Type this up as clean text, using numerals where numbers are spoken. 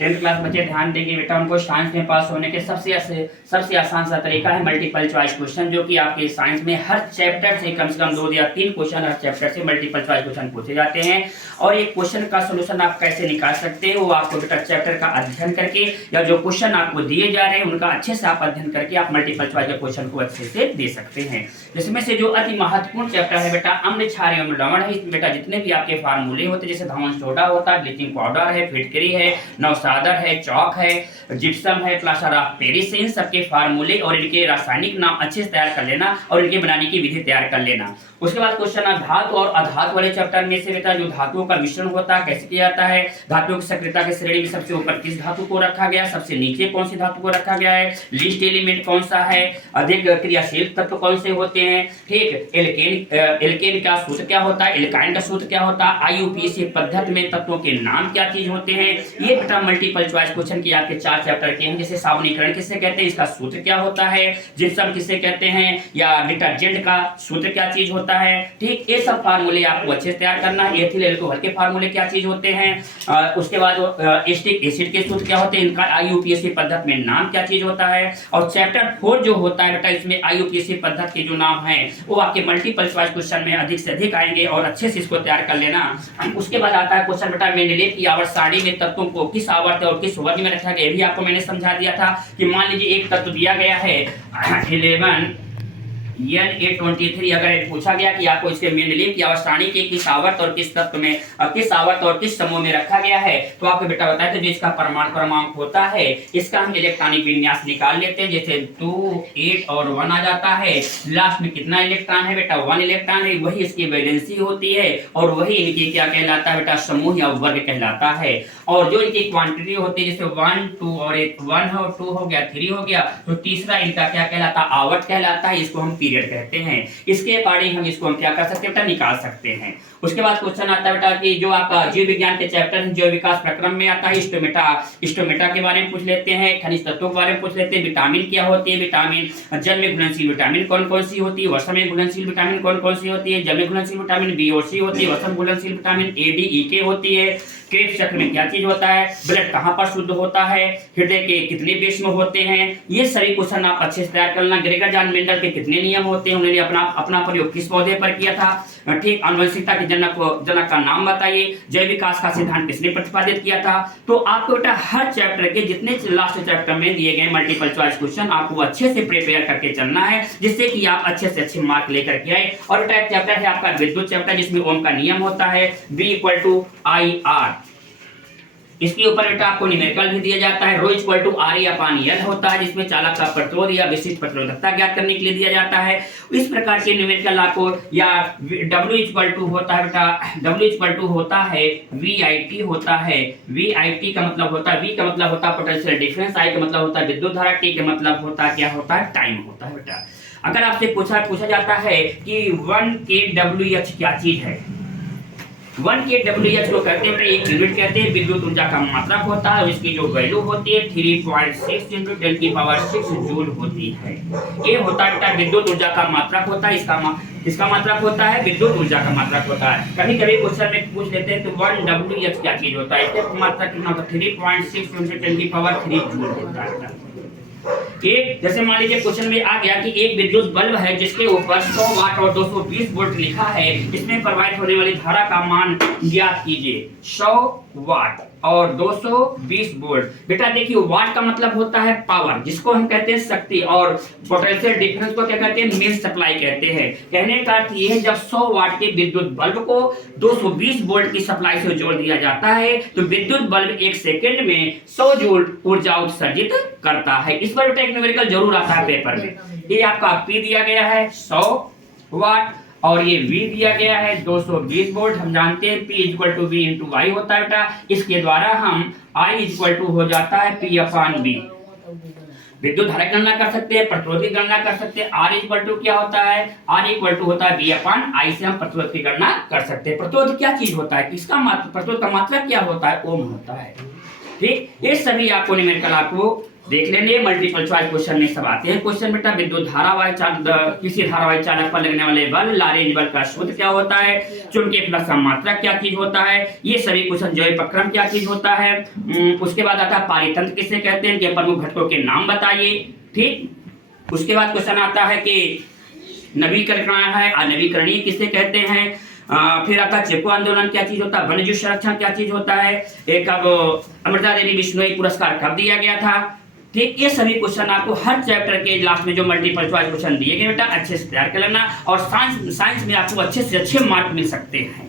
10th class बच्चे ध्यान देंगे बेटा, उनको साइंस में पास होने के सबसे आसान सा तरीका है मल्टीपल चॉइस क्वेश्चन, जो कि आपके साइंस में हर चैप्टर से कम 2 या 3 क्वेश्चन हर चैप्टर से मल्टीपल चॉइस क्वेश्चन पूछे जाते हैं। और ये क्वेश्चन का सोल्यूशन आप कैसे निकाल सकते हो, वो आपको बेटा चैप्टर का अध्ययन करके या जो क्वेश्चन आपको दिए जा रहे हैं उनका अच्छे से आप अध्ययन करके आप मल्टीपल चॉइस के क्वेश्चन को अच्छे से दे सकते हैं। जिसमें से जो अति महत्वपूर्ण चैप्टर है बेटा अम्ल क्षारीय अम्ल लवण है। इसमें बेटा जितने भी आपके फार्मूले होते हैं, जैसे धवन सोडा होता है, ब्लीचिंग पाउडर है, फिटकरी है, नवसादर है, चौक है, जिप्सम है, प्लास्टर ऑफ पेरिस, इन सबके फार्मूले और इनके रासायनिक नाम अच्छे से तैयार कर लेना और इनके बनाने की विधि तैयार कर लेना। उसके बाद क्वेश्चन धातु और अधातु वाले चैप्टर में से बेटा जो धातुओं का मिश्रण होता है कैसे किया जाता है, धातुओं की सक्रियता की श्रेणी में सबसे ऊपर किस धातु को रखा गया, सबसे नीचे कौन सी धातु को रखा गया है, लिस्ट एलिमेंट कौन सा है, अधिक क्रियाशील तत्व कौन से होते हैं, ठीक, एल्केन का सूत्र क्या होता है, एल्काइन का सूत्र क्या होता है, आईयूपीएसी पद्धति में तत्वों के नाम क्या चीज होते हैं। ये बेटा मल्टीपल चॉइस क्वेश्चन की आपके 4 चैप्टर के हैं। जैसे साबुनीकरण किसे कहते हैं, इसका सूत्र क्या होता है, जिप्सम किसे कहते हैं, या डिटर्जेंट का सूत्र क्या चीज होता है, ठीक, ये सब फार्मूले आपको अच्छे से तैयार करना है। एथिल एल्कोहल के फार्मूले क्या चीज होते हैं, उसके बाद एस्टिक एसिड के सूत्र क्या होते हैं, इनका आईयूपीएसी पद्धति में नाम क्या चीज होता है। और चैप्टर 4 जो होता है बेटा इसमें आईयूपीएसी पद्धति के जो नाम है वो आपके मल्टीपल चॉइस क्वेश्चन में अधिक से अधिक आएंगे और अच्छे से इसको तैयार कर लेना। उसके बाद आता है क्वेश्चन बेटा मेंडलीव की आवर्त सारणी में तत्वों को किस आवर्त और किस वर्ग में रखा गया। ये भी आपको मैंने समझा दिया था कि मान लीजिए एक तत्व दिया गया है 11 Na23, अगर पूछा गया कि आपको इसके मेंडलीव की आवर्त सारणी के किस आवर्त और किस तत्व में किस आवर्त और किस समूह में रखा गया है, तो आपको बेटा बताया था जो इसका परमाणु क्रमांक होता है इसका हम इलेक्ट्रॉनिक विन्यास निकाल लेते हैं। जैसे 2, 8 और 1 आ जाता है, लास्ट में कितना इलेक्ट्रॉन है बेटा 1 इलेक्ट्रॉन है, वही इसकी वैलेंसी होती है और वही इनकी क्या कहलाता है बेटा समूह या वर्ग कहलाता है। और जो इनकी क्वांटिटी होती है जैसे 1, 2 और 1 और 2 हो गया, 3 हो गया, तो तीसरा इनका क्या कहलाता है आवर्त कहलाता है, इसको हम पीरियड कहते हैं। इसके अकॉर्डिंग हम इसको हम क्या कर सकते हैं बेटा निकाल सकते हैं। उसके बाद क्वेश्चन आता है बेटा कि जो आपका जीव विज्ञान के चैप्टर जैव विकास प्रक्रम में आता है स्टोमेटा के बारे में पूछ लेते हैं, खनिज तत्वों के बारे में पूछ लेते हैं, विटामिन क्या होती है, विटामिन जल में घुलनशील विटामिन कौन कौन सी होती है, वसा में घुलनशील विटामिन कौन कौन सी होती है, जल में घुलनशील विटामिन बी और सी होती है, वसा में घुलनशील विटामिन ए डी ई के होती है, क्रेब्स चक्र में क्या चीज होता है, ब्लड कहाँ पर शुद्ध होता है, हृदय के कितने बेस्म होते हैं। ये सभी क्वेश्चन आप अच्छे से तैयार करना। ग्रेगर जॉन मेंडल के कितने नियम होते हैं, उन्होंने अपना प्रयोग किस पौधे पर किया था, ठीक, आनुवंशिकता के जनक का नाम बताइए, जैव विकास का सिद्धांत किसने प्रतिपादित किया था। तो आपको बेटा हर चैप्टर के जितने लास्ट चैप्टर में दिए गए मल्टीपल चॉइस क्वेश्चन आपको अच्छे से प्रिपेयर करके चलना है, जिससे कि आप अच्छे से अच्छे मार्क लेकर के आए। और बेटा एक चैप्टर है आपका विद्युत चैप्टर, जिसमें ओम का नियम होता है V=IR। इसके ऊपर बेटा आपको न्यूमेरिकल भी दिया जाता है। ρ=RE/L होता है, जिसमें चालक का प्रतिरोध या विशिष्ट प्रतिरोधकता ज्ञात करने के लिए दिया जाता है। इस प्रकार के न्यूमेरिकल आपको या W होता है बेटा, W होता है VIT होता है। VIT का मतलब होता है, V का मतलब होता है पोटेंशियल डिफरेंस, I का मतलब होता है विद्युत धारा, T का मतलब होता है क्या होता है टाइम होता है बेटा। अगर आपसे पूछा जाता है कि 1 kWh क्या चीज है, 1 kWh को कहते हैं एक यूनिट कहते हैं, विद्युत ऊर्जा का मात्रक होता है। इसकी जो वैल्यू होती है 3.6 × 10⁶ जूल होती है। ये होता है विद्युत ऊर्जा का मात्रक होता है, इसका मात्रक होता है विद्युत ऊर्जा का मात्रक होता है। कभी कभी क्वेश्चन में पूछ लेते हैं तो 1 Wh क्या चीज होता है, इसका मात्रक कितना होता है 3.6 × 10⁻³ जूल होता है। एक जैसे मान लीजिए क्वेश्चन में आ गया कि एक विद्युत बल्ब है जिसके ऊपर 100 वाट और 220 वोल्ट लिखा है, इसमें प्रवाहित होने वाली धारा का मान ज्ञात कीजिए। 100 वाट और 220 वोल्ट। बेटा देखिए वाट का मतलब होता है पावर, जिसको हम कहते हैं शक्ति, और पोटेंशियल डिफरेंस को क्या कहते हैं मेन सप्लाई कहते हैं। कहने का अर्थ ये है जब 100 वाट के विद्युत बल्ब को 220 वोल्ट की सप्लाई से जोड़ दिया जाता है तो विद्युत बल्ब 1 सेकंड में 100 जूल ऊर्जा उत्सर्जित करता है। इस पर बेटा एक न्यूमेरिकल जरूर आता है पेपर में। ये आपका P दिया गया है 100 वाट और ये V दिया गया है 220 वोल्ट। हम जानते हैं P = V × I होता है बेटा। इसके द्वारा हम I = हो जाता है P/V। विद्युत धारा गणना कर सकते हैं, प्रतिरोध की गणना कर सकते हैं। R क्या होता है, R होता है V/I से हम प्रतिरोध की गणना कर सकते हैं। प्रतिरोध क्या चीज होता है, किसका प्रतिरोध का मात्रक क्या होता है, ओम होता है। ठीक, ये सभी आपको न्यूमेरिकल आपको देख लेंगे मल्टीपल चॉइस क्वेश्चन में सब आते हैं क्वेश्चन बेटा। विद्युत धारावाही चालक, किसी धारावाही चालक पर लगने वाले बल, लारेंज बल का सूत्र क्या होता है, चुंबकीय फ्लक्स का मात्रक क्या चीज होता है, ये सभी क्वेश्चन जो है प्रक्रम क्या चीज होता है। उसके बाद आता है पारितंत्र किसे कहते हैं, कि प्रमुख घटकों के नाम बताइए। ठीक, उसके बाद क्वेश्चन आता है कि नवीकरण है, अनवीकरणीय किसे कहते हैं। फिर आता है चिपको आंदोलन क्या चीज होता है, वन्यजीव संरक्षण क्या चीज होता है, एक अब अमृता देवी बिश्नोई पुरस्कार कब दिया गया था। ठीक, ये सभी क्वेश्चन आपको हर चैप्टर के लास्ट में जो मल्टीपल चॉइस क्वेश्चन दिए गए बेटा अच्छे से तैयार कर लेना, और साइंस में आपको अच्छे से अच्छे मार्क मिल सकते हैं।